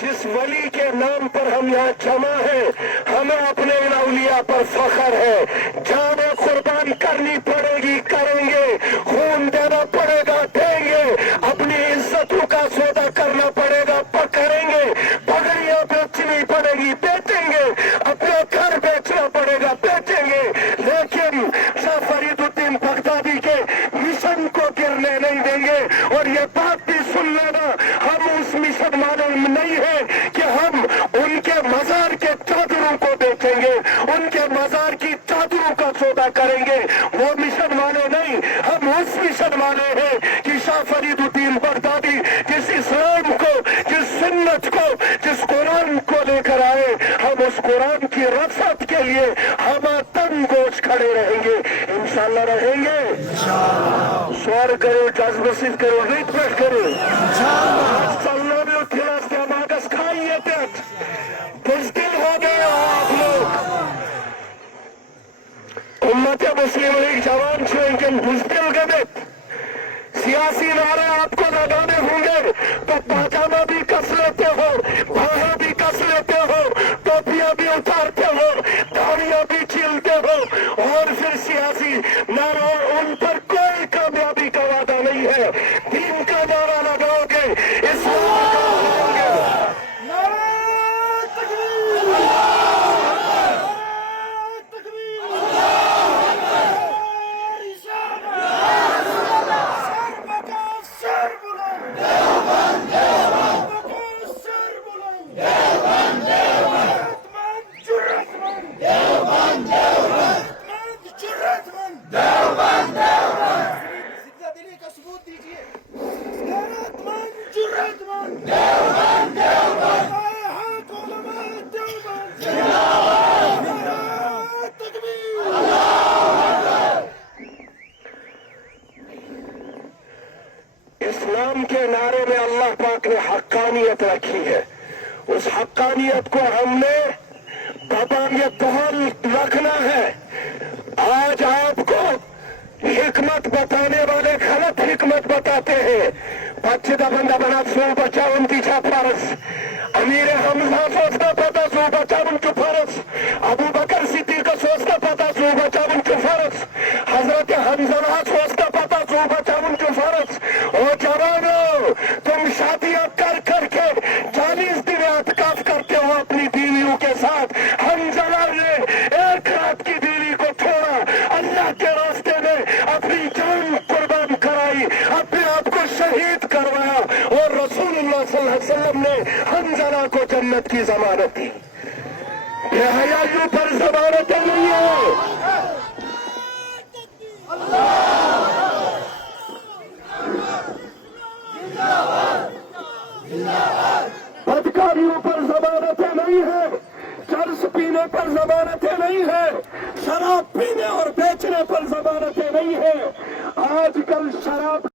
जिस वली के नाम पर हम यहाँ जमा है, हमें अपने इन औलिया पर फख्र है। जाने कुर्बान करनी पड़ेगी, करेंगे। खून देना पड़ेगा, देंगे। अपनी इज्जतों का सौदा करना पड़ेगा, करेंगे। पगड़ियां बेचनी पड़ेगी, बेचेंगे। अपना घर बेचना पड़ेगा, बेचेंगे। लेकिन शाह फरीदुद्दीन बगदादी के मिशन को गिरने नहीं देंगे। और ये बात भी सुन लेना, हम उस मिशन वाले नहीं है कि हम उनके मजार के चादरों को बेचेंगे, उनके मजार की चादरों का सौदा करेंगे। वो मिशन वाले नहीं, हम उस मिशन वाले हैं कि शाह फरीदुद्दीन बगदादी जिस इस्लाम को, जिस सुन्नत को, जिस कुरान को लेकर आए, हम उस कुरान की रफ़त के लिए हम तन गोश खड़े रहेंगे। इंशाअल्लाह रहेंगे। स्वर करो, जज्बसित करो, रिक्वेस्ट करो। चलना भी उठिला मागस खाइए पेट बुजदिल हो गए आप लोग। उम्मत मुस्लिम लीग जवान छुएंगे बुजदिल गए। सियासी नारे आपको लगाने होंगे तो पाजामा भी कस लेते हो, बाहें भी कस लेते हो, टोपियां भी उतारते हो, दाढ़ियां भी छीलते हो, और फिर सियासी नारा, उन पर कोई कामयाबी का वादा नहीं है। दीन का नारा लगाओगे, इस्लाम का लगाओगे। इस्लाम के नारे में अल्लाह पाक ने हक्कानियत रखी है। उस हक्कानियत को हमने बबानियत बहाल रखना है। आज आपको हिकमत बताने वाले गलत हिकमत बताते हैं। बच्चे का बंदा बना सो बच्चा उनकी फर्ज, अमीर हमजा सोचता पता सो बच्चा उनकी फर्ज, अबू बकर सिद्दीक सोचता पता सो बच्चा उनकी फर्ज, हजरत हमजा सोचता पता सो बच्चा उनकी फर्ज। और जवानों, तुम शादियां कर करके 40 दिन एतकाफ करते हो अपनी बीवियों के साथ। हमजा ने एक रात की बीवी को छोड़ा, अल्लाह के रास्ते में अपनी जान कुर्बान कराई, अपने आप को शहीद करवाया, और रसूलुल्लाह सल्लल्लाहु अलैहि वसल्लम ने हमजा को जन्नत की जमानत दी। बेहयाइयों पर जमानत नहीं है। बदकारियों पर जमानतें नहीं है, चरस पीने पर जमानतें नहीं है, शराब पीने और बेचने पर जमानतें नहीं है। आजकल शराब